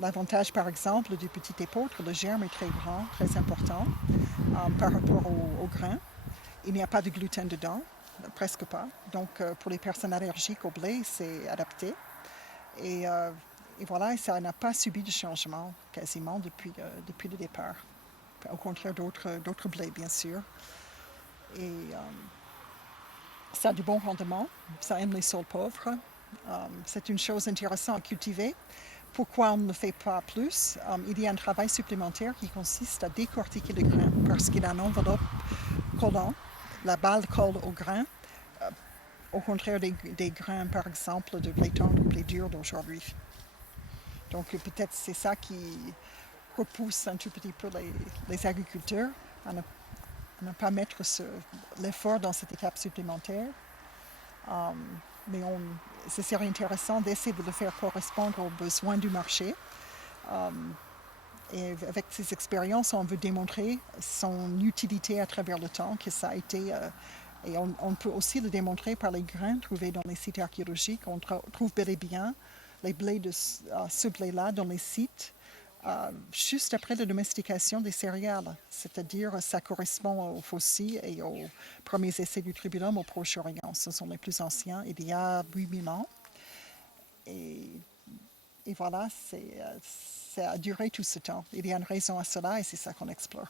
L'avantage, par exemple, du petit épeautre, le germe est très grand, très important par rapport au grain. Il n'y a pas de gluten dedans, presque pas. Donc, pour les personnes allergiques au blé, c'est adapté. Et voilà, ça n'a pas subi de changement quasiment depuis le départ. Au contraire d'autres blés, bien sûr. Et ça a du bon rendement, ça aime les sols pauvres. C'est une chose intéressante à cultiver. Pourquoi on ne le fait pas plus? Il y a un travail supplémentaire qui consiste à décortiquer le grain parce qu'il a une enveloppe collant. La balle colle au grain, au contraire des grains, par exemple, de blé tendre ou blé dur d'aujourd'hui. Donc peut-être c'est ça qui repousse un tout petit peu les agriculteurs à ne pas mettre l'effort dans cette étape supplémentaire. Mais ce serait intéressant d'essayer de le faire correspondre aux besoins du marché. Et avec ces expériences, on veut démontrer son utilité à travers le temps, que ça a été... et on peut aussi le démontrer par les grains trouvés dans les sites archéologiques. On trouve bel et bien les blés de ce blé-là dans les sites juste après la domestication des céréales. C'est-à-dire, ça correspond aux fossiles et aux premiers essais du tribunum au Proche-Orient. Ce sont les plus anciens, il y a 8000 ans. Et voilà, ça a duré tout ce temps. Il y a une raison à cela et c'est ça qu'on explore.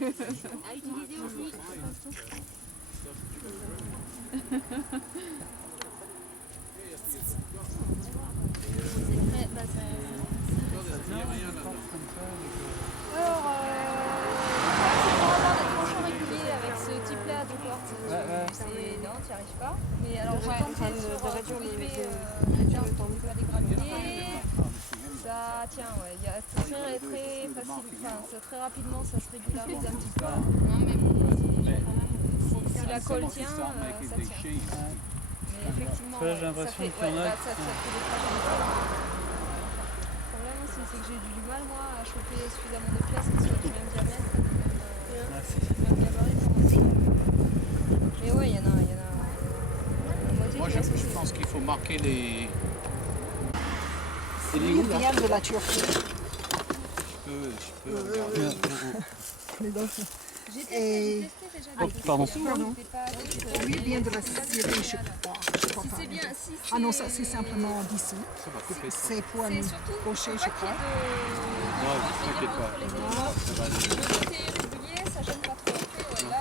À utiliser aussi. Alors, c'est pour avoir des tranchants réguliers avec ce type-là de porte. Non, tu n'y arrives pas. Mais alors, j'ai tenté sur le temps de pas des graminées. Ça tient, ouais. C'est très facile. Enfin, très rapidement, ça se régularise un petit peu. Si la colle tient, ça tient. Mais effectivement, j'ai l'impression qu'il y en a. Ça fait des trajets. Le problème, c'est que j'ai du mal, moi, à choper suffisamment de pièces qui soient du même diamètre, même gabarit pour moi. Mais ouais, il y en a. Moi, je pense qu'il faut marquer les. Il vient de la Turquie. Je peux regarder. J'ai testé déjà. Pardon. Lui vient de la Syrie, je crois. Si c'est bien, si Ah non, ça c'est simplement d'ici. Ça va couper. C'est pour un c'est surtout rocher, je crois. Non, ne t'inquiète pas. Ça va aller. Le côté régulier, ça gêne pas trop. Après, là,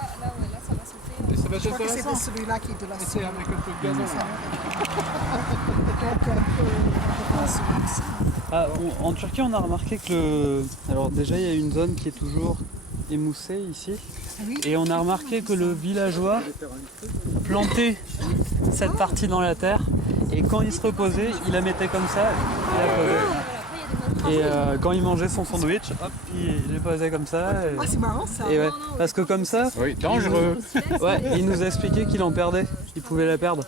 ça va sauter. Et ça va Je être crois que c'est intéressant. celui-là qui est de la C'est Syrie. avec un peu de gazon. Donc on peut prendre celui-ci. Ah, en Turquie, on a remarqué que alors déjà, il y a une zone qui est toujours émoussée ici. Oui. Et on a remarqué que le villageois plantait cette partie dans la terre. Et quand il se reposait, il la mettait comme ça. Et la posait. Et quand il mangeait son sandwich, hop, il les posait comme ça. Ah, c'est marrant ça. Et ouais, parce que comme ça, Oui, dangereux. ouais, il nous a expliqué qu'il en perdait, il pouvait la perdre.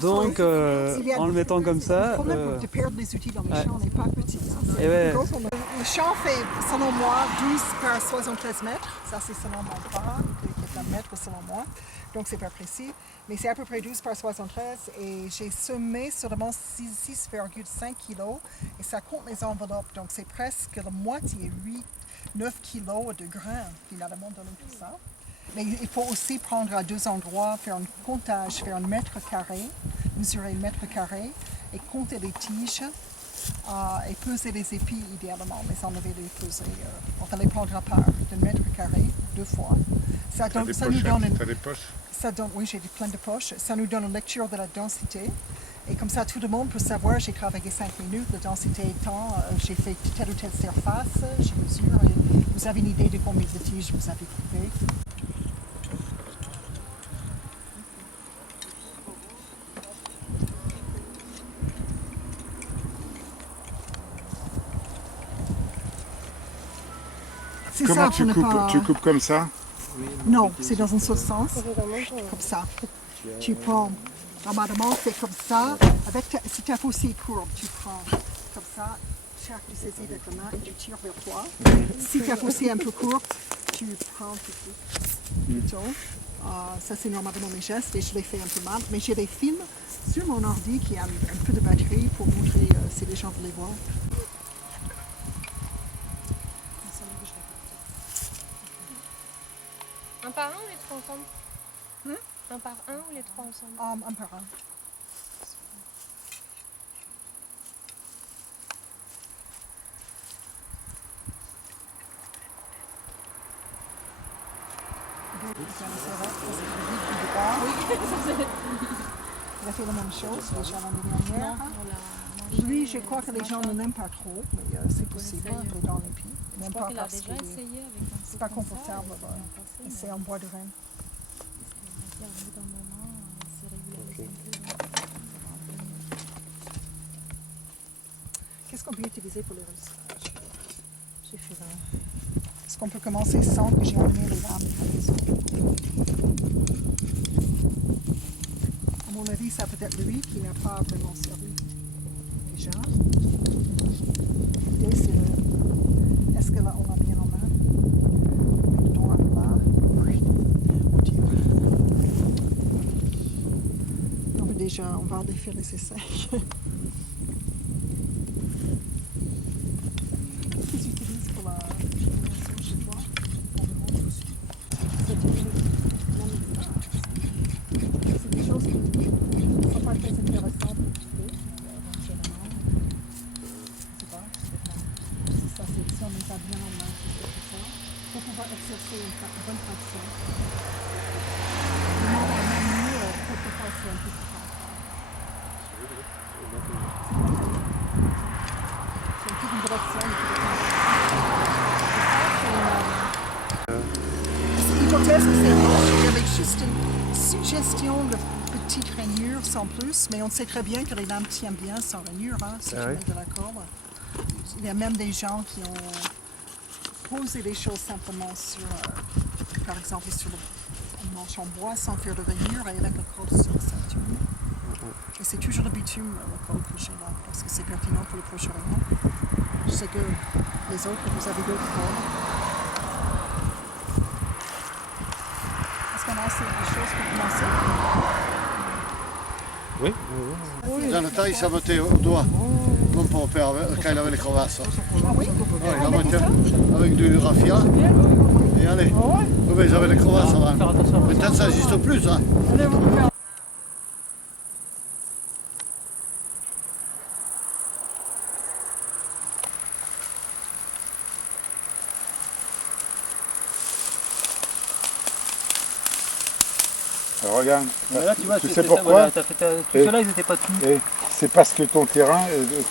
Donc, en le mettant comme Le ça, problème de perdre des outils dans les champs n'est pas petit. Hein. et ouais. Quand on a Le champ fait, selon moi, 12 par 73 mètres. Ça, c'est selon mon pas, qui est un mètre selon moi. Donc, c'est pas précis. Mais c'est à peu près 12 par 73. Et j'ai semé seulement 6,5 kilos. Et ça compte les enveloppes. Donc, c'est presque la moitié, 9 kilos de grains, finalement, dans tout ça. Mais il faut aussi prendre à deux endroits, faire un comptage, faire un mètre carré, mesurer un mètre carré et compter les tiges. Et peser les épis idéalement, mais enlever les peser. On les prendre à part d'un mètre carré 2 fois. Ça nous donne T'as des poches? Oui, j'ai plein de poches. Ça nous donne une lecture de la densité. Et comme ça, tout le monde peut savoir, j'ai travaillé 5 minutes, la densité étant, j'ai fait telle ou telle surface, je mesure, et vous avez une idée de combien de tiges vous avez coupé. Comment tu coupes comme ça? Non, c'est dans un seul sens, comme ça. Tu prends, normalement c'est comme ça, si ta faucille est courbe, tu prends comme ça, tu saisis avec la main et tu tires vers toi. Si ta faucille est un peu courte, tu prends plutôt. Ça c'est normalement mes gestes et je les fais un peu mal, mais j'ai des films sur mon ordi qui a un peu de batterie pour montrer si les gens veulent les voir. Un par un ou les trois ensemble? Un par un ou les trois ensemble? Un par un. Il a fait la même chose déjà l'année dernière. Lui, je crois que les gens ne l'aiment pas trop, mais c'est possible, il est dans les pieds. Même pas parce que c'est pas confortable, c'est en bois de Rennes. Qu'est-ce qu'on peut utiliser pour le recyclage? J'ai fait là. Est-ce qu'on peut commencer sans que j'ai amené les lames à la maison? À mon avis, ça peut être lui qui n'a pas vraiment servi. Déjà. L'idée, c'est le... Est-ce que là, on l'a bien en main? Le doigt là. Oh Dieu. Donc déjà, on va défaire les essais. Qu'est-ce que tu utilises pour la génération chez toi? C'est des choses qui ne sont pas très intéressantes à étudier. Si on met ça bien en main, pour pouvoir exercer une bonne fonction. Le monde a même mieux quelquefois c'est un peu plus tard. C'est une petite direction. L'hypothèse que c'est moche, il y avait juste une suggestion de petites rainures sans plus, mais on sait très bien que les lames tiennent bien sans rainure, si tu mets de la corde. Il y a même des gens qui ont posé des choses simplement sur, par exemple, sur une manche en bois sans faire de rainure et avec la corde sur la ceinture. Et c'est toujours le bitume, la corde que j'ai là, parce que c'est pertinent pour le prochain rayon. Je sais que les autres, vous avez d'autres cordes. Est-ce qu'on a assez de choses pour commencer? Oui. Dans le temps, il s'est monté au doigt, comme mon père quand il avait les crevasses. Ah oui? Il a monté avec du raffia. Et allez. Oui, mais ils avaient les crevasses avant. Maintenant, ça n'existe plus. Hein. Alors, regarde, Là, tu vois, tu c'est sais ça, pourquoi? voilà, tout cela, ils n'étaient pas tenus. C'est parce que ton terrain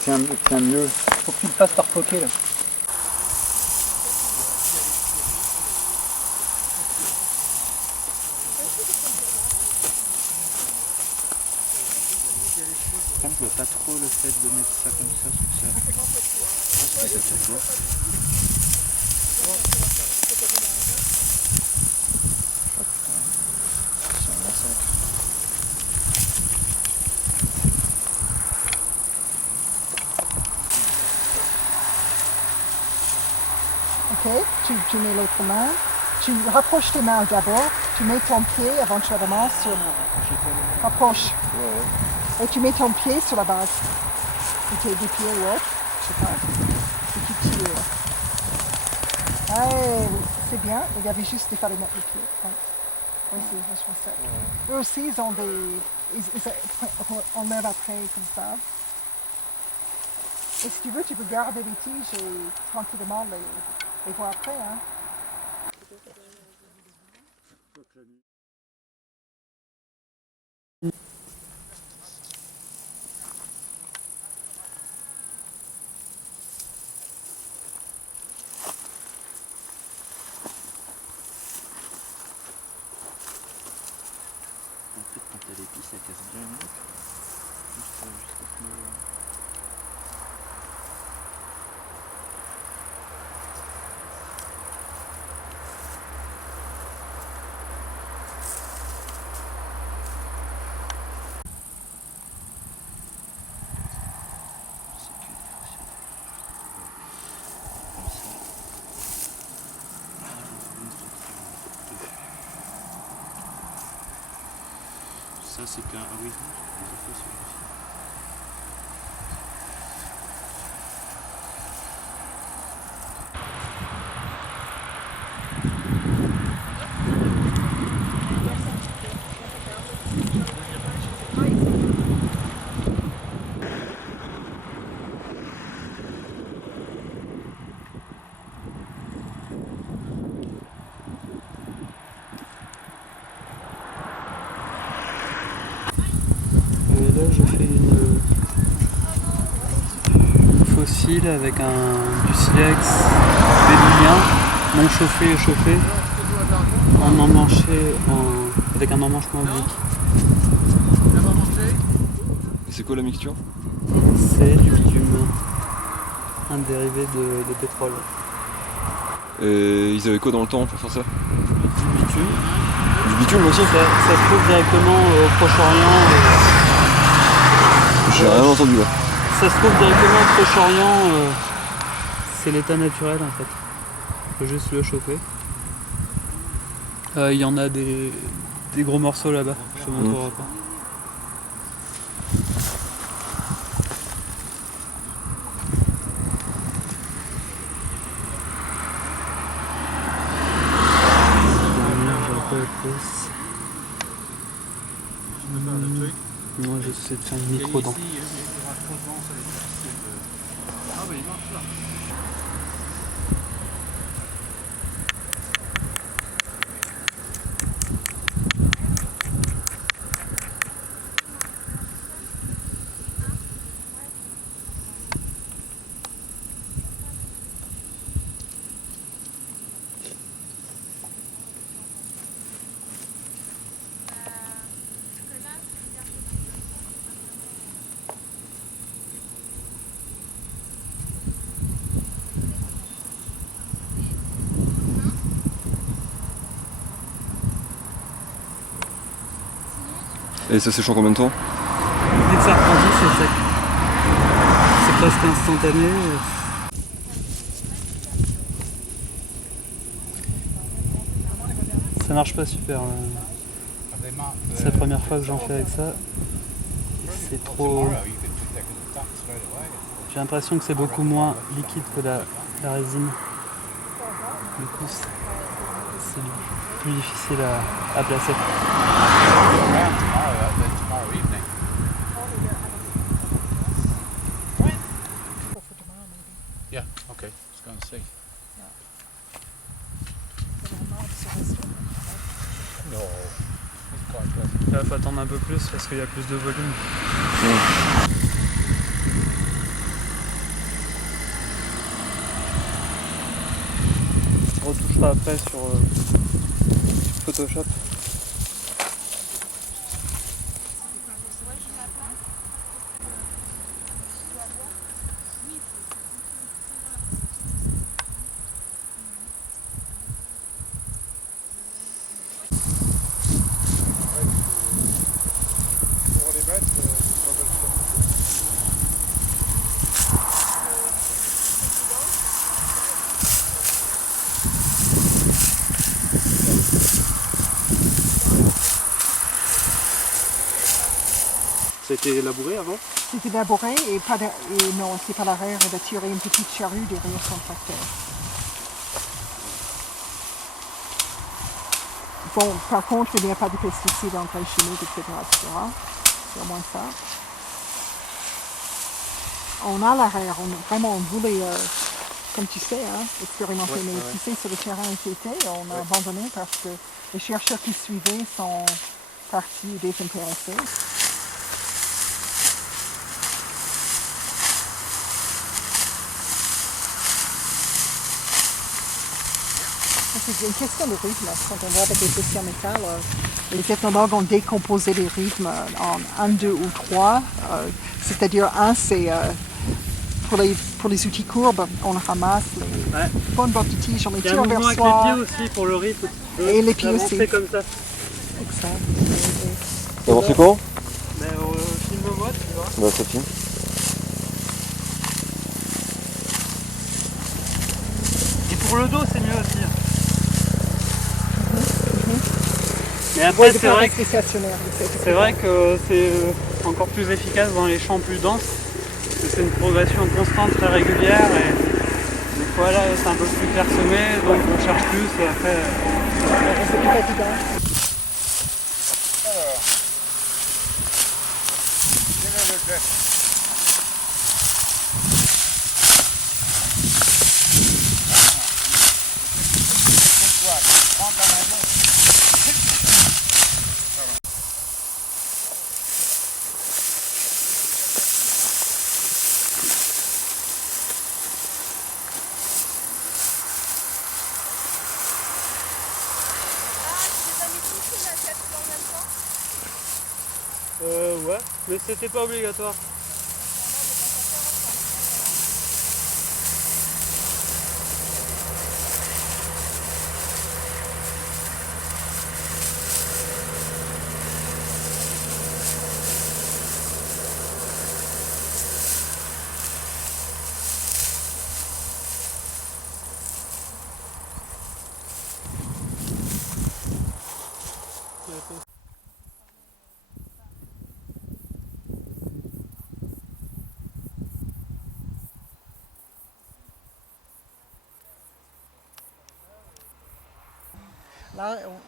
tient mieux. Faut que tu le fasses par poquet là. Je vois pas trop le fait de mettre ça comme ça, parce que ça fait beau. tu mets l'autre main. Tu rapproches tes mains d'abord, tu mets ton pied éventuellement sur... Rapproche. Et tu mets ton pied sur la base. Et tes deux pieds ou autre, je sais pas. Et tu tires. Ouais, c'est bien. Il y avait juste il fallait mettre le pied. Ouais. Oui, c'est vachement ça. Eux aussi, ils ont des... On lève après comme ça. Et si tu veux, tu peux garder les tiges et tranquillement les voir après. Hein. En fait, quand elle épice, ça casse bien une autre. Juste à ce niveau-là. Ça c'est qu'un... Ah oui, les effets sur le... Et là je fais une fossile avec du silex bédouien, non chauffé et chauffé, en emmanché avec un emmanchement oblique. C'est quoi la mixture? C'est du bitume, un dérivé de pétrole. Et ils avaient quoi dans le temps pour faire ça? Du bitume. Du bitume aussi? Ça se trouve directement au Proche-Orient. J'ai rien entendu là. Ça se trouve directement au Proche-Orient. C'est l'état naturel en fait. Faut juste le chauffer. Il y en a des gros morceaux là-bas. Je te montrerai pas. Moi j'essaie de faire une micro-dent. Et ça sèche en combien de temps? Dès que ça refroidit, c'est sec. C'est presque instantané. Ça marche pas super. C'est la première fois que j'en fais avec ça. C'est trop... J'ai l'impression que c'est beaucoup moins liquide que la résine. Du coup, c'est plus difficile à placer. Yeah, okay, let's go and see. No, it's quite good. Là, il faut attendre un peu plus parce qu'il y a plus de volume. Je retoucherai après sur Photoshop. C'était labouré avant? C'était labouré et, non, c'est pas l'arrière, il a tiré une petite charrue derrière son tracteur. Bon, par contre, il n'y a pas de pesticides, engrais chimiques, etc. C'est au moins ça. On a l'arrière, vraiment, on voulait, comme tu sais, hein, expérimenter. Ouais, mais tu sais, sur le terrain où c'était, on a abandonné parce que les chercheurs qui suivaient sont partis désintéressés. C'est une question de rythme. Quand on voit avec les petits en métal, les ethnologues ont décomposé les rythmes en 1, 2 ou 3. C'est-à-dire 1, c'est pour les outils courbes, on ramasse les bonnes bords de tige, on les tire vers soi. Il y a un mouvement avec les pieds aussi pour le rythme. Et les pieds aussi. Comme ça. Exact. Ça avance comment? Filme-moi, tu vois. Bah, ça filme. Et pour le dos, c'est mieux aussi. Mais après, c'est vrai que c'est encore plus efficace dans les champs plus denses, parce que c'est une progression constante, très régulière, et des fois là, c'est un peu plus clairsemé, donc on cherche plus, et après... c'est plus fatigant. Alors, quel est le geste? Prends ta main. Ouais, mais c'était pas obligatoire.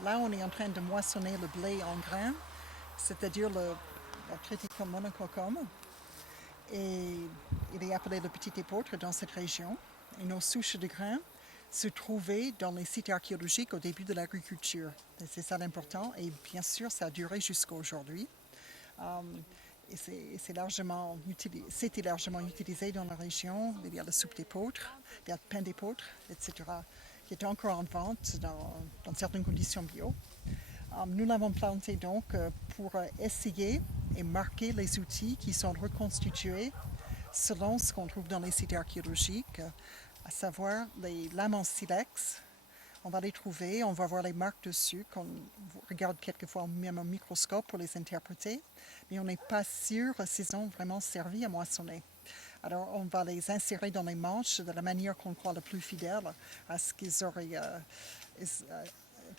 Là, on est en train de moissonner le blé en grains, c'est-à-dire le Triticum monococcum. Et il est appelé le petit épeautre dans cette région. Et nos souches de grains se trouvaient dans les sites archéologiques au début de l'agriculture. C'est ça l'important. Et bien sûr, ça a duré jusqu'à aujourd'hui. Et c'était largement utilisé dans la région. Il y a la soupe d'épeautre, il y a le pain d'épeautre, etc., qui est encore en vente dans certaines conditions bio. Nous l'avons planté donc pour essayer et marquer les outils qui sont reconstitués selon ce qu'on trouve dans les sites archéologiques, à savoir les lames en silex. On va les trouver, on va voir les marques dessus, qu'on regarde quelquefois même au microscope pour les interpréter, mais on n'est pas sûr s'ils ont vraiment servi à moissonner. Alors on va les insérer dans les manches de la manière qu'on croit le plus fidèle à ce qu'ils auraient,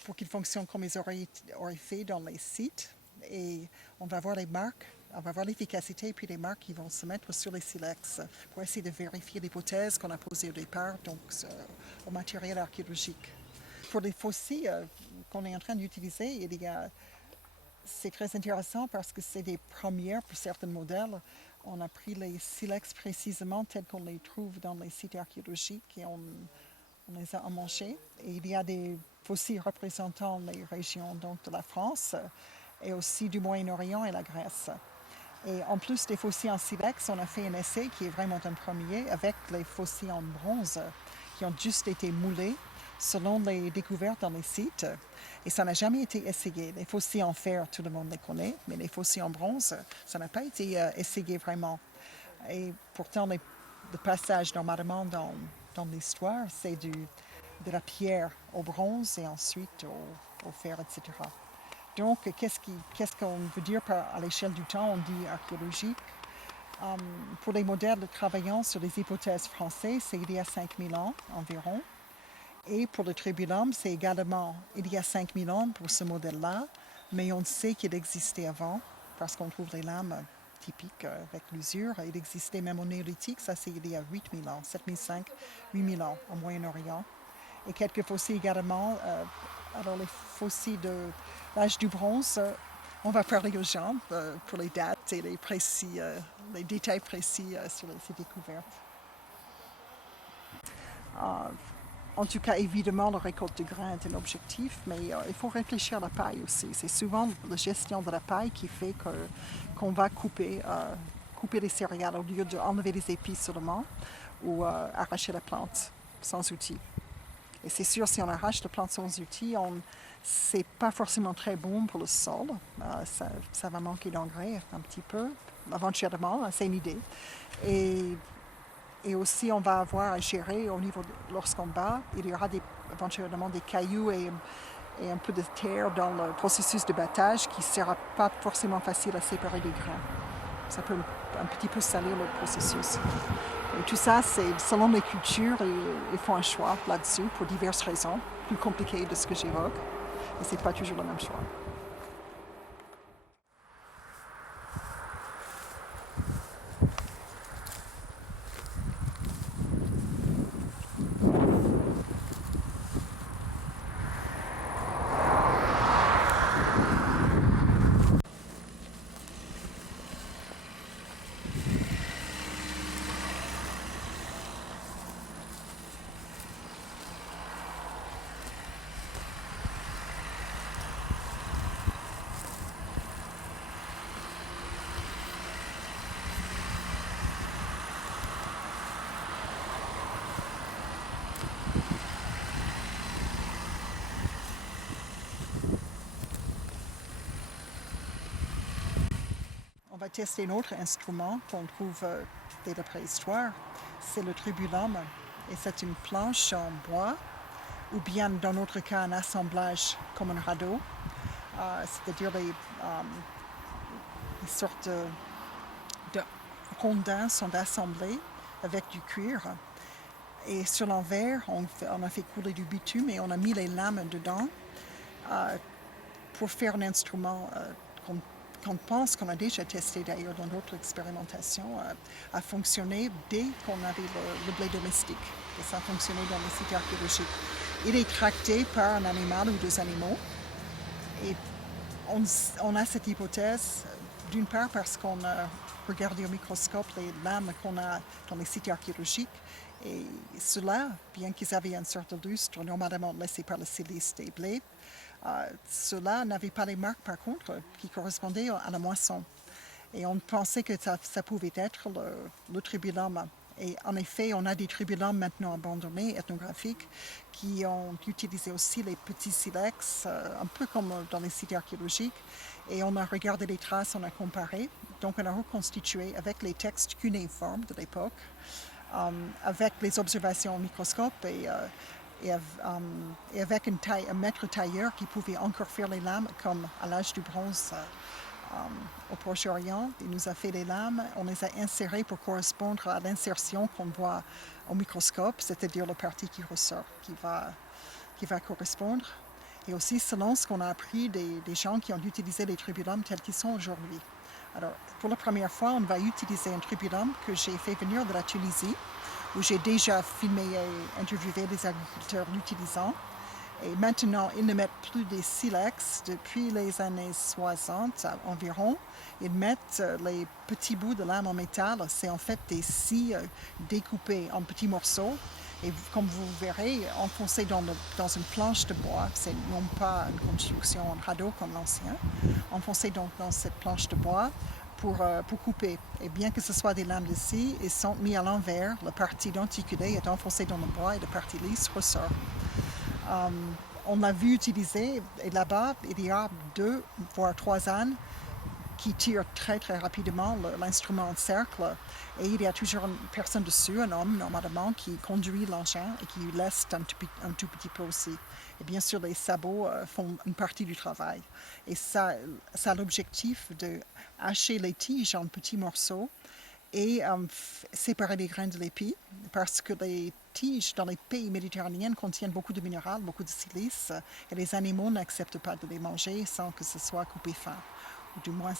pour qu'ils fonctionnent comme ils auraient fait dans les sites. Et on va voir les marques, on va voir l'efficacité et puis les marques qui vont se mettre sur les silex pour essayer de vérifier l'hypothèse qu'on a posée au départ, donc au matériel archéologique. Pour les fossiles qu'on est en train d'utiliser, c'est très intéressant parce que c'est des premières pour certains modèles. On a pris les silex précisément tels qu'on les trouve dans les sites archéologiques et on les a emmanchés. Et il y a des fossiles représentant les régions donc, de la France et aussi du Moyen-Orient et la Grèce. Et en plus des fossiles en silex, on a fait un essai qui est vraiment un premier avec les fossiles en bronze qui ont juste été moulés selon les découvertes dans les sites. Et ça n'a jamais été essayé. Les fossiles en fer, tout le monde les connaît, mais les fossiles en bronze, ça n'a pas été essayé vraiment. Et pourtant, le passage normalement dans l'histoire, c'est de la pierre au bronze et ensuite au fer, etc. Donc, qu'est-ce qu'on veut dire à l'échelle du temps, on dit archéologique? Pour les modèles travaillant sur les hypothèses françaises, c'est il y a 5000 ans environ. Et pour le tribulum, c'est également il y a 5000 ans pour ce modèle-là, mais on sait qu'il existait avant parce qu'on trouve les lames typique avec l'usure. Il existait même au néolithique, ça c'est il y a 8000 ans, 7005, 8000 ans au Moyen-Orient. Et quelques fossiles également. Alors les fossiles de l'âge du bronze, on va parler aux gens pour les dates et les détails précis sur ces découvertes. En tout cas, évidemment, la récolte de grains est un objectif, mais il faut réfléchir à la paille aussi. C'est souvent la gestion de la paille qui fait qu'on va couper les céréales au lieu d'enlever les épis seulement ou arracher la plante sans outil. Et c'est sûr, si on arrache la plante sans outil, c'est pas forcément très bon pour le sol. Ça va manquer d'engrais un petit peu, éventuellement, c'est une idée. Et aussi, on va avoir à gérer au niveau, lorsqu'on bat, il y aura éventuellement des cailloux et un peu de terre dans le processus de battage qui ne sera pas forcément facile à séparer des grains. Ça peut un petit peu salir le processus. Et tout ça, c'est selon les cultures, ils font un choix là-dessus pour diverses raisons, plus compliquées de ce que j'évoque. Et ce n'est pas toujours le même choix. On va tester un autre instrument qu'on trouve dès la préhistoire, c'est le tribulum. Et c'est une planche en bois, ou bien dans notre cas un assemblage comme un radeau, c'est-à-dire les sortes de rondins sont assemblés avec du cuir. Et sur l'envers, on a fait couler du bitume et on a mis les lames dedans pour faire un instrument qu'on pense, qu'on a déjà testé d'ailleurs dans d'autres expérimentations, a fonctionné dès qu'on avait le blé domestique. Et ça a fonctionné dans les sites archéologiques. Il est tracté par un animal ou deux animaux. Et on a cette hypothèse, d'une part parce qu'on a regardé au microscope les lames qu'on a dans les sites archéologiques. Et ceux-là, bien qu'ils avaient un certain lustre, normalement laissé par le silice des blés, ceux-là n'avaient pas les marques, par contre, qui correspondaient à la moisson. Et on pensait que ça pouvait être le tribulum. Et en effet, on a des tribulums maintenant abandonnés, ethnographiques, qui ont utilisé aussi les petits silex, un peu comme dans les sites archéologiques. Et on a regardé les traces, on a comparé. Donc on a reconstitué avec les textes cunéiformes de l'époque, avec les observations au microscope et avec un maître tailleur qui pouvait encore faire les lames comme à l'âge du bronze au Proche-Orient. Il nous a fait les lames, on les a insérées pour correspondre à l'insertion qu'on voit au microscope, c'est-à-dire la partie qui ressort, qui va correspondre. Et aussi selon ce qu'on a appris des gens qui ont utilisé les tribulums tels qu'ils sont aujourd'hui. Alors, pour la première fois, on va utiliser un tribulum que j'ai fait venir de la Tunisie, où j'ai déjà filmé et interviewé les agriculteurs l'utilisant. Et maintenant, ils ne mettent plus des silex depuis les années 60 environ. Ils mettent les petits bouts de lame en métal. C'est en fait des scies découpées en petits morceaux. Et comme vous verrez, enfoncés dans une planche de bois, c'est non pas une construction en radeau comme l'ancien, enfoncés dans cette planche de bois pour couper. Et bien que ce soit des lames de scie, ils sont mis à l'envers. La partie denticulée est enfoncée dans le bois et la partie lisse ressort. On l'a vu utiliser, et là-bas, il y a 2 voire 3 ânes qui tirent très très rapidement l'instrument en cercle. Et il y a toujours une personne dessus, un homme normalement, qui conduit l'engin et qui laisse un tout petit peu aussi. Et bien sûr, les sabots font une partie du travail. Et ça a l'objectif de hacher les tiges en petits morceaux et séparer les grains de l'épi, parce que les tiges dans les pays méditerranéens contiennent beaucoup de minéraux, beaucoup de silice, et les animaux n'acceptent pas de les manger sans que ce soit coupé fin. Ou du moins,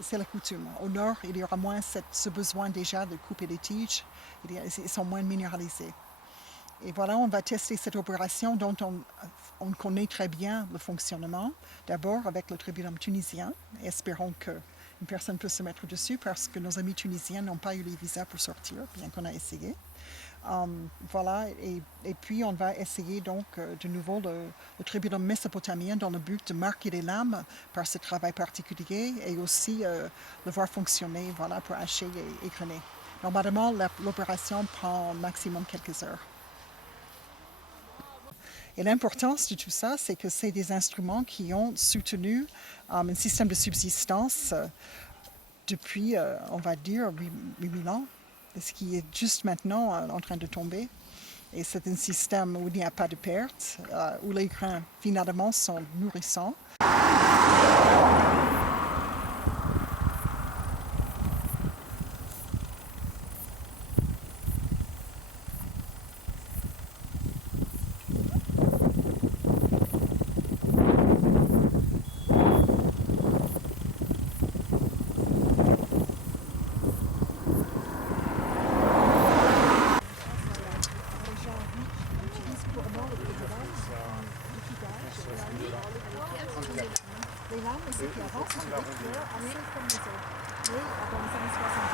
c'est la coutume. Au nord, il y aura moins ce besoin déjà de couper les tiges. Ils sont moins minéralisés. Et voilà, on va tester cette opération dont on connaît très bien le fonctionnement. D'abord avec le tribunal tunisien. Espérons qu'une personne peut se mettre dessus parce que nos amis tunisiens n'ont pas eu les visas pour sortir, bien qu'on a essayé. Voilà, et puis on va essayer donc de nouveau le tribunal mésopotamien dans le but de marquer les lames par ce travail particulier et aussi le voir fonctionner, voilà, pour hacher et grainer. Normalement, l'opération prend maximum quelques heures. Et l'importance de tout ça, c'est que c'est des instruments qui ont soutenu un système de subsistance depuis, on va dire, 8000 ans. Ce qui est juste maintenant en train de tomber. Et c'est un système où il n'y a pas de perte, où les grains finalement sont nourrissants. Les lames, et ce qui avance, c'est des fleurs assez comme les autres. Mais dans les années 60,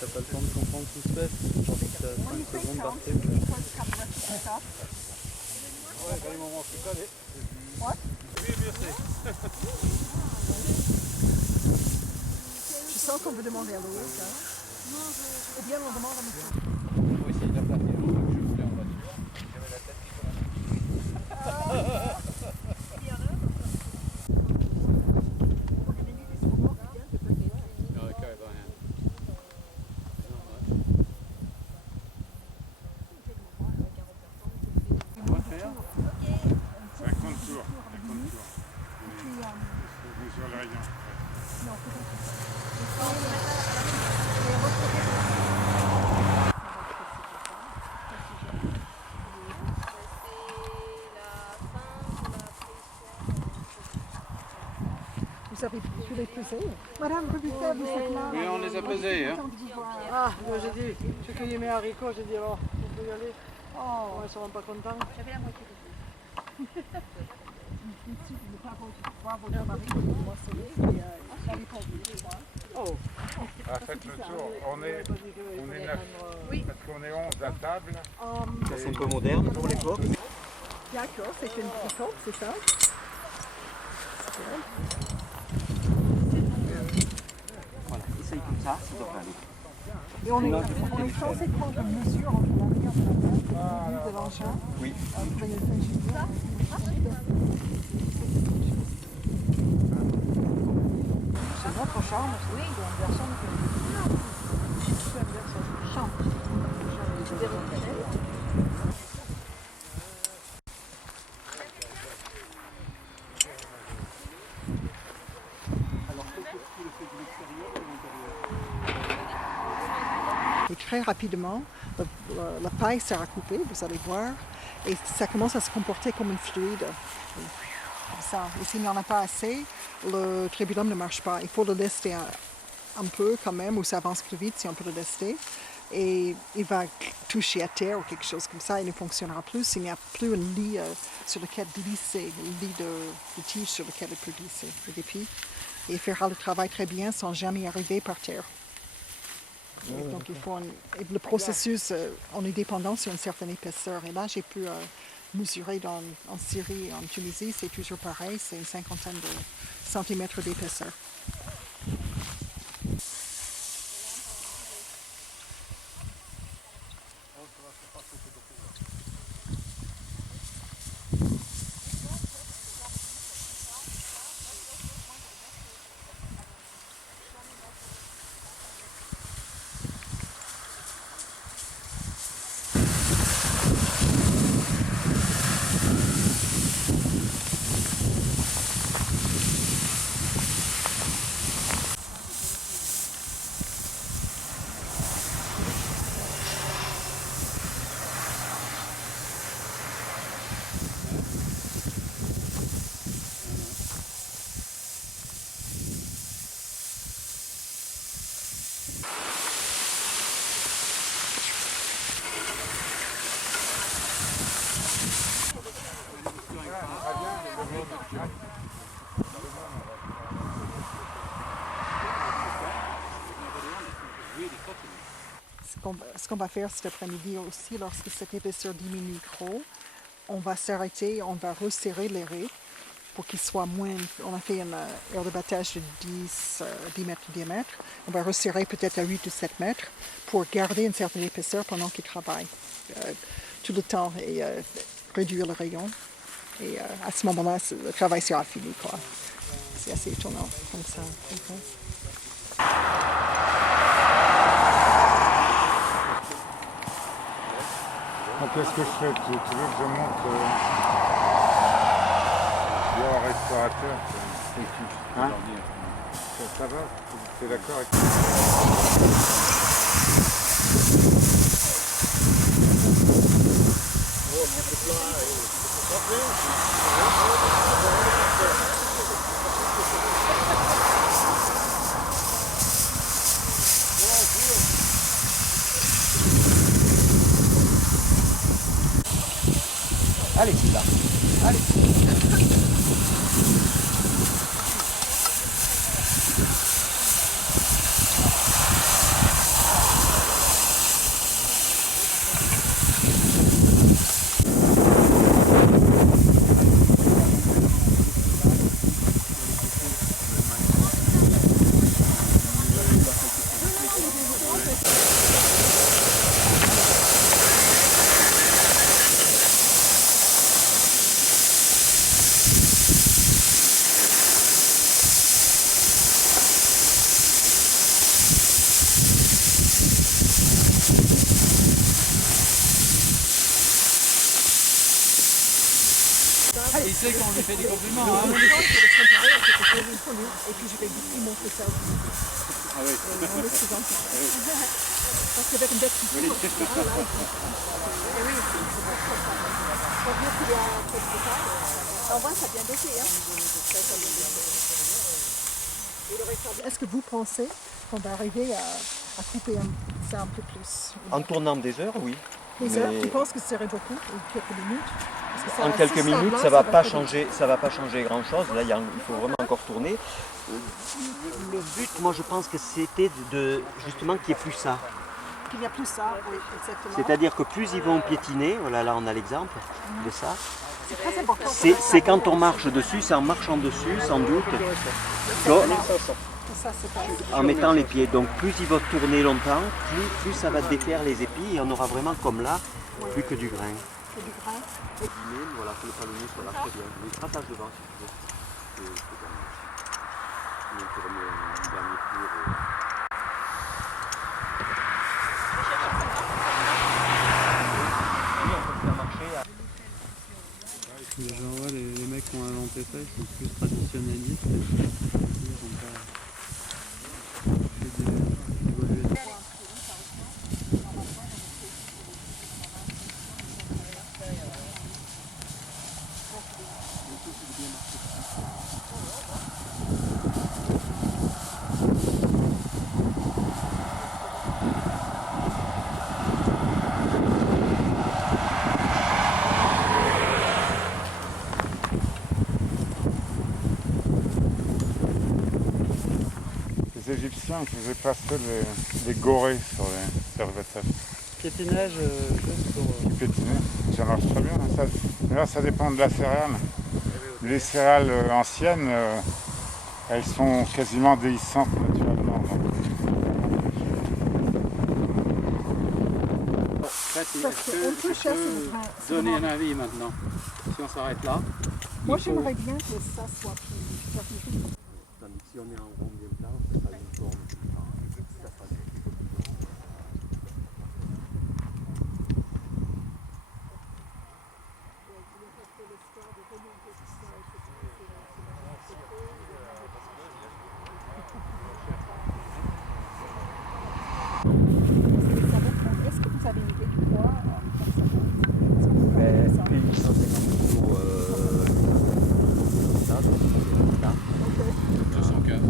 T'as pas le temps de comprendre tout se fait. Genre t'as 5 secondes par thème. Ouais, quand les moments que ça, What? Oui, bien sûr. Je sens qu'on veut demander à Louis. Hein? Ou bien on demande à monsieur. Il faut essayer de la placer, je voulais en voiture. J'avais la tête qui commence. Sur le rayon. Vous avez pu les peser? Madame Rubutet, vous êtes là. Oui, on les a pesés. Hein. Ah, moi j'ai dit, ceux qui aimaient haricots, j'ai dit alors, on peut y aller. Oh, ils seront pas contents. J'avais la moitié. Oh, Faites le tour. On est 9. Oui. Parce qu'on est 11 à table. Ça c'est un peu moderne pour l'époque. D'accord, c'est une tricote, c'est ça? Voilà, essaye comme ça devrait aller. Et on est censé prendre une mesure entre l'arrière de la tête et de l'engin. Oui. Après le fin juillet. c'est notre charme, oui. C'est un personne que... C'est un personne qui chante. Et très rapidement, la paille sera coupée, vous allez voir, et ça commence à se comporter comme une fluide. Comme ça. Et s'il n'y en a pas assez, le tribunum ne marche pas. Il faut le laisser un peu quand même, ou ça avance plus vite si on peut le laisser. Et il va toucher à terre ou quelque chose comme ça, il ne fonctionnera plus s'il n'y a plus un lit sur lequel glisser, un lit de tige sur lequel il peut glisser, et il fera le travail très bien sans jamais arriver par terre. Et donc il faut le processus, on est dépendant sur une certaine épaisseur. Et là, j'ai pu mesurer en Syrie et en Tunisie, c'est toujours pareil, c'est une cinquantaine de centimètres d'épaisseur. Ce qu'on va faire cet après-midi aussi, lorsque cette épaisseur diminue trop, on va s'arrêter, on va resserrer les raies pour qu'ils soient moins... On a fait une aire de battage de 10 mètres de diamètre. On va resserrer peut-être à 8 ou 7 mètres pour garder une certaine épaisseur pendant qu'ils travaillent tout le temps et réduire le rayon. Et à ce moment-là, le travail sera fini, quoi. C'est assez étonnant comme ça. Donc qu'est-ce que je fais? Tu veux que je monte au restaurateur? Hein? Ça va? Tu es d'accord avec Allez, c'est là. Allez. Il sait qu'on lui fait des compliments. Et puis je vais lui montrer ça aussi. Ah oui. Parce qu'avec une bête qui court, ça vient d'été. Est-ce que vous pensez qu'on va arriver à couper ça un peu plus? En tournant des heures, oui. Des heures, tu penses que ce serait beaucoup? Ou quelques minutes? En quelques minutes, ça va pas changer grand-chose. Là, il faut vraiment encore tourner. Le but, moi, je pense que c'était justement qu'il n'y ait plus ça. Qu'il n'y a plus ça, oui, exactement. C'est-à-dire que plus ils vont piétiner, voilà, là on a l'exemple de ça. C'est très important. C'est quand on marche dessus, c'est en marchant dessus, sans doute. Donc, en mettant les pieds. Donc plus ils vont tourner longtemps, plus ça va défaire les épis et on aura vraiment comme là, plus que du grain. Que du grain. Voilà, que le palonnier soit là, très bien. Les traçages devant, si tu veux. Je te remets un dernier tour. Je vois les mecs qui ont inventé ça, ils sont plus traditionnalistes. Ils ont pas évolué. les Égyptiens qui faisaient passer les gorées sur les vêtements? Piétinage juste pour... Qui piétinaient, ça marche très bien. Là, ça dépend de la céréale. Les céréales anciennes, elles sont quasiment déhiscentes naturellement. Est-ce que tu peux donner un avis maintenant, si on s'arrête là? Moi, j'aimerais bien que ça soit plus... Si on est en rond bien plat, ça sera une forme. Ça sera Est-ce que vous avez une idée du poids puis 150 kg ça, donc là. 215.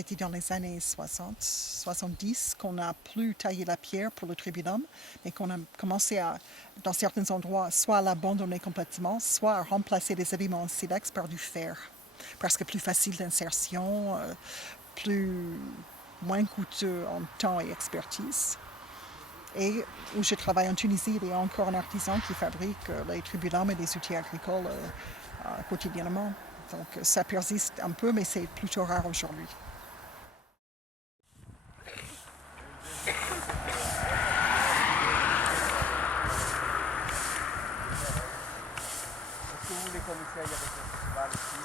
c'était dans les années 70 qu'on n'a plus taillé la pierre pour le tribunum, mais qu'on a commencé à, dans certains endroits, soit à l'abandonner complètement, soit à remplacer les éléments en silex par du fer. Parce que plus facile d'insertion, moins coûteux en temps et expertise. Et où je travaille en Tunisie, il y a encore un artisan qui fabrique les tribunums et les outils agricoles quotidiennement. Donc ça persiste un peu, mais c'est plutôt rare aujourd'hui. Est-ce que vous voulez qu'on essaye avec le festival ici?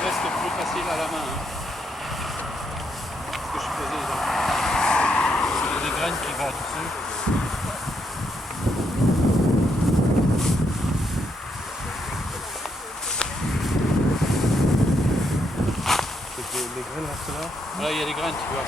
Reste plus facile à la main. Ce que je faisais là. Il y a des graines qui vont dessus. Les graines restent là? Là, il y a des graines, tu vois.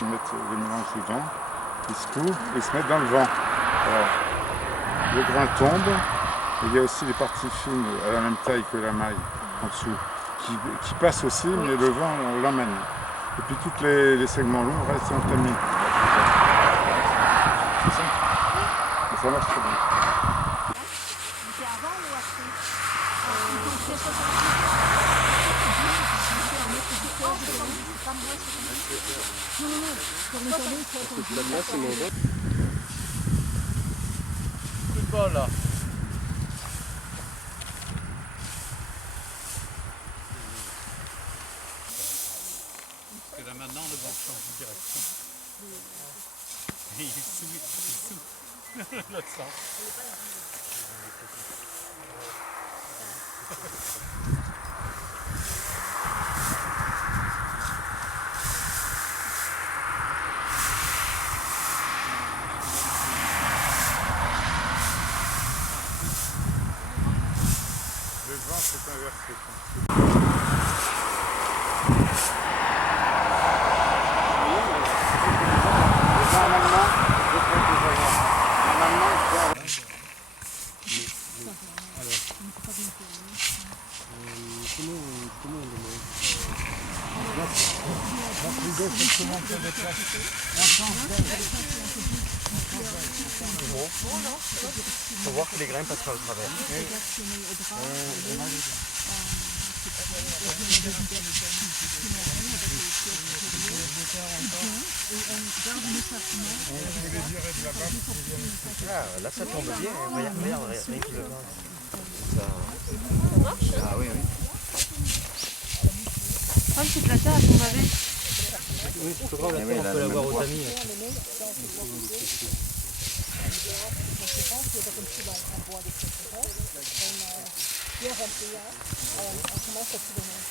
Ils mettent les mélanges dedans, ils secouent et ils se mettent dans le vent. Alors, le grain tombe, et il y a aussi des parties fines à la même taille que la maille en dessous, qui passent aussi, mais le vent on l'emmène. Et puis tous les segments longs restent en tamis. C'est ça. Et ça marche très bien. C'était avant ou après? Plus de bol là. Parce que là maintenant le vent change de direction. Et il souffle l'autre sens. Le vent s'est inversé. Il faut voir que les grains passent par le travers. Ah, là ça tombe bien, regarde, rien que le vent. Ça marche? Ah oui, oui. Ah, c'est la terre, on avait. Oui, c'est pas grave, la terre, on peut l'avoir au tamis. Je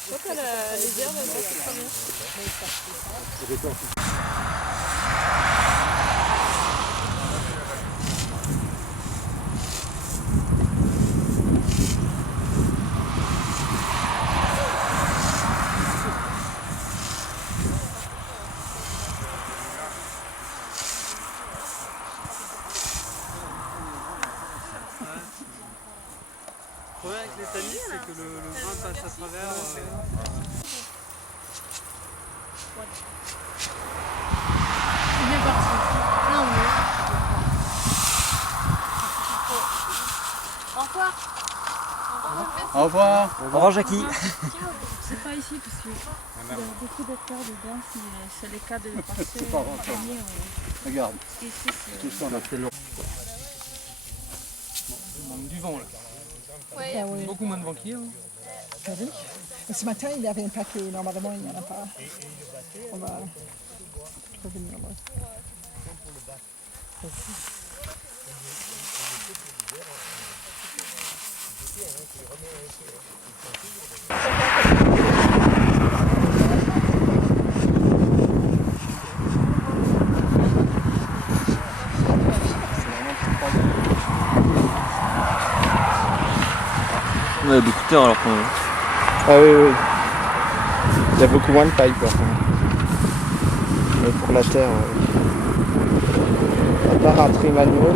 crois que les herbes, c'est très bien. les tamis, c'est que le grain passe à travers. C'est bien parti. Là, on est. Au revoir. Au revoir. Au revoir, Jackie. C'est pas ici parce qu'il y a beaucoup d'acteurs dedans, c'est le cas de passer. C'est pas grave. Regarde. Ici, Tout ça, on a fait le... Il manque du vent là. ouais. Ah oui. Beaucoup moins de vent qu'hier. Ah oui. Et ce matin, il y avait un paquet. Normalement, il n'y en a pas. On va revenir là. On a beaucoup de terre alors qu'on... Ah oui, oui. Il y a beaucoup moins de paille par contre. Mais pour la terre, à part un tri manuel,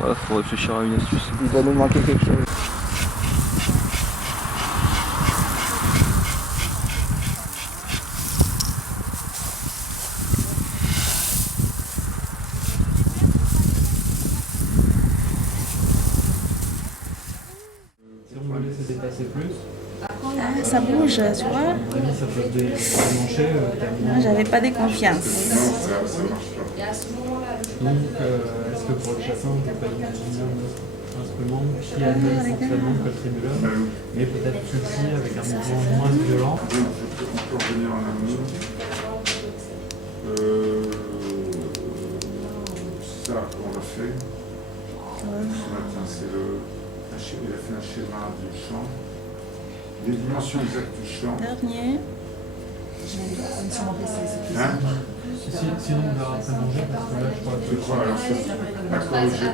Ouais, faut réfléchir à une astuce. il doit nous manquer quelque chose. Si on voulait se dépasser plus, Ça bouge, tu vois. ça peut se démancher. Moi, j'avais pas de confiance. Donc, est-ce que pour le chassin, on peut pas imaginer un autre instrument qui a le même fonctionnement que le tribuleur, mais peut-être plus petit, avec un mouvement moins violent? On peut revenir en amont. Ça, on l'a fait. Ce matin, c'est il a fait un schéma du champ. Les dimensions exactes du champ. Dernier. Hein? Sinon, on verra après manger, parce que là, je crois que... Je crois, alors c'est à corriger.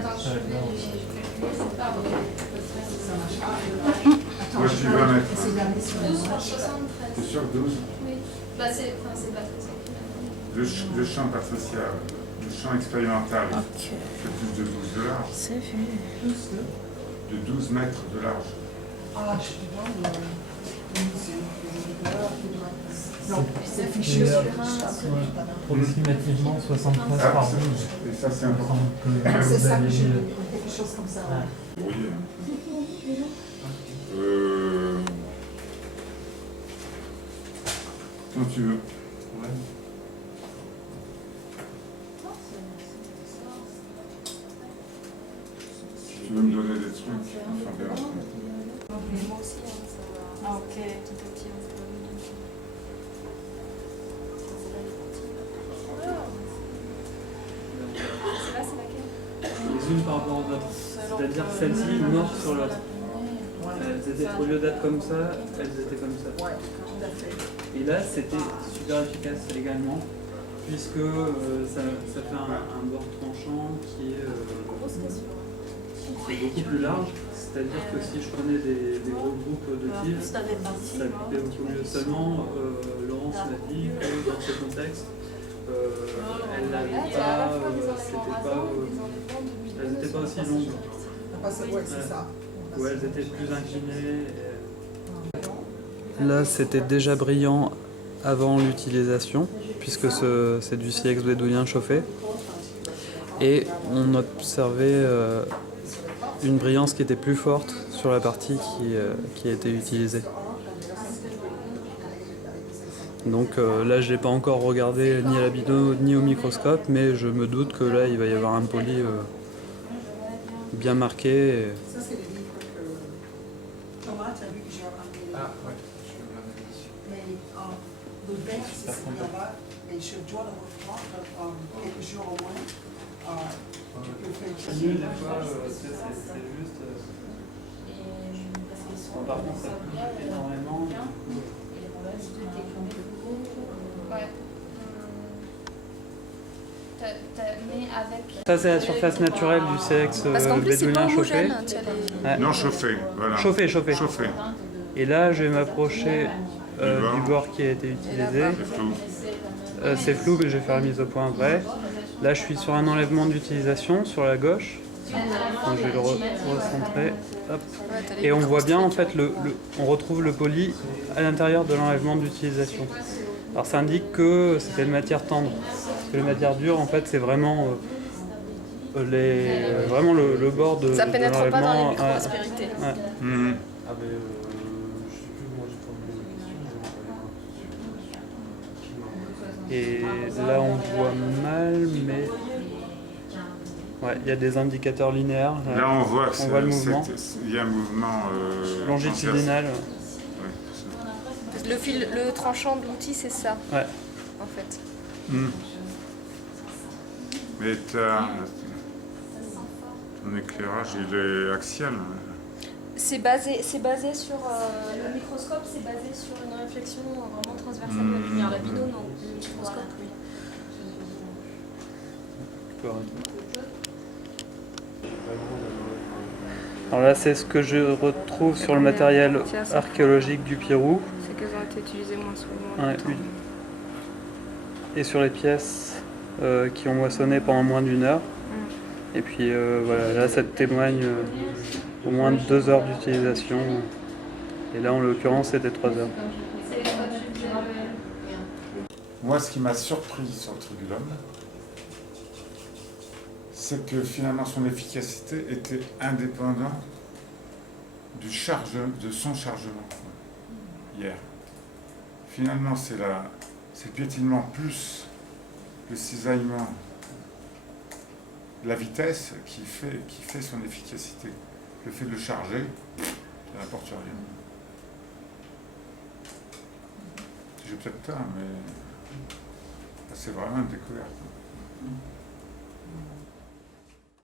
Moi, je suis 20 mètres. 12, 73. T'es sûr que 12? Oui. Bah, c'est pas très simple. Le champ patricial, le champ expérimental, Ok. fait plus de 12 de large. C'est vu. De 12 mètres de large. Approximativement 73 Ah, par ça- 12. et ça, c'est important. C'est ça que j'ai quelque chose comme ça. Oui. Quand tu veux. Si tu veux me donner des trucs, enfin, bien. Moi aussi, ça va. Ah, ok. Tout petit, on peut Celle-là, c'est laquelle? Les unes par rapport aux autres. C'est-à-dire celle-ci, morte sur l'autre. Elles étaient, au lieu d'être comme ça, elles étaient comme ça. Et là, c'était super efficace également, puisque ça fait un bord tranchant qui est beaucoup plus large. C'est-à-dire que si je prenais des gros groupes de tiges, ça coupait beaucoup mieux. Seulement, Laurence m'a dit que dans ce contexte, elles n'avaient pas, elles n'étaient pas aussi longues. C'est ça. Ouais, elles étaient plus inclinées. Là, c'était déjà brillant avant l'utilisation, puisque c'est du silex bédoulien chauffé. Et on observait une brillance qui était plus forte sur la partie qui a été utilisée. Donc là, je ne l'ai pas encore regardé ni à la bino ni au microscope, mais je me doute que là, il va y avoir un poli bien marqué. Ça, c'est le livre que Thomas, tu as vu que j'ai ramené. Ah ouais, je vais regarder dessus. Mais le vert, c'est là-bas. Et je dois le reprendre quelques jours au moins. Je peux faire Mieux des fois, c'est juste. Par contre, ça bouge énormément. Ouais. Mais avec... Ça, c'est la surface naturelle du silex Parce qu'en plus, c'est pas bédoulien chauffé. homogène. Tu as les... Ouais. Non, chauffé, voilà. Chauffé. Chauffé. Et là, je vais m'approcher du bord qui a été utilisé. C'est flou. C'est flou, mais je vais faire la mise au point après. Là, je suis sur un enlèvement d'utilisation sur la gauche. Donc, je vais le recentrer. Hop. Et on voit bien en fait, on retrouve le poli à l'intérieur de l'enlèvement d'utilisation. Alors ça indique que c'était une matière tendre. Parce que les matières dures, en fait, c'est vraiment, vraiment le bord de Ça pénètre de pas dans les l'enlèvement. micro-aspérités. Ouais. Mhm. Et là on voit mal, mais ouais, il y a des indicateurs linéaires. Là, on voit le mouvement il y a un mouvement longitudinal. Le tranchant de l'outil, c'est ça, Ouais. en fait. Mais ton éclairage, il est axial. C'est basé sur le microscope, c'est basé sur une réflexion vraiment transversale de la lumière. La binôme, non, le microscope, oui. Alors là, c'est ce que je retrouve sur le matériel archéologique du Pirou. C'est qu'elles ont été utilisées moins souvent. Ouais, oui. Et sur les pièces qui ont moissonné pendant moins d'1 heure. Et puis voilà, là, ça témoigne au moins de 2 heures d'utilisation. Et là, en l'occurrence, c'était 3 heures. Moi, ce qui m'a surpris sur le Trigulum, c'est que finalement son efficacité était indépendante de son chargement hier. Finalement, c'est le piétinement plus le cisaillement, la vitesse qui fait son efficacité. Le fait de le charger, ça n'apporte rien. J'ai peut-être tort, mais c'est vraiment une découverte.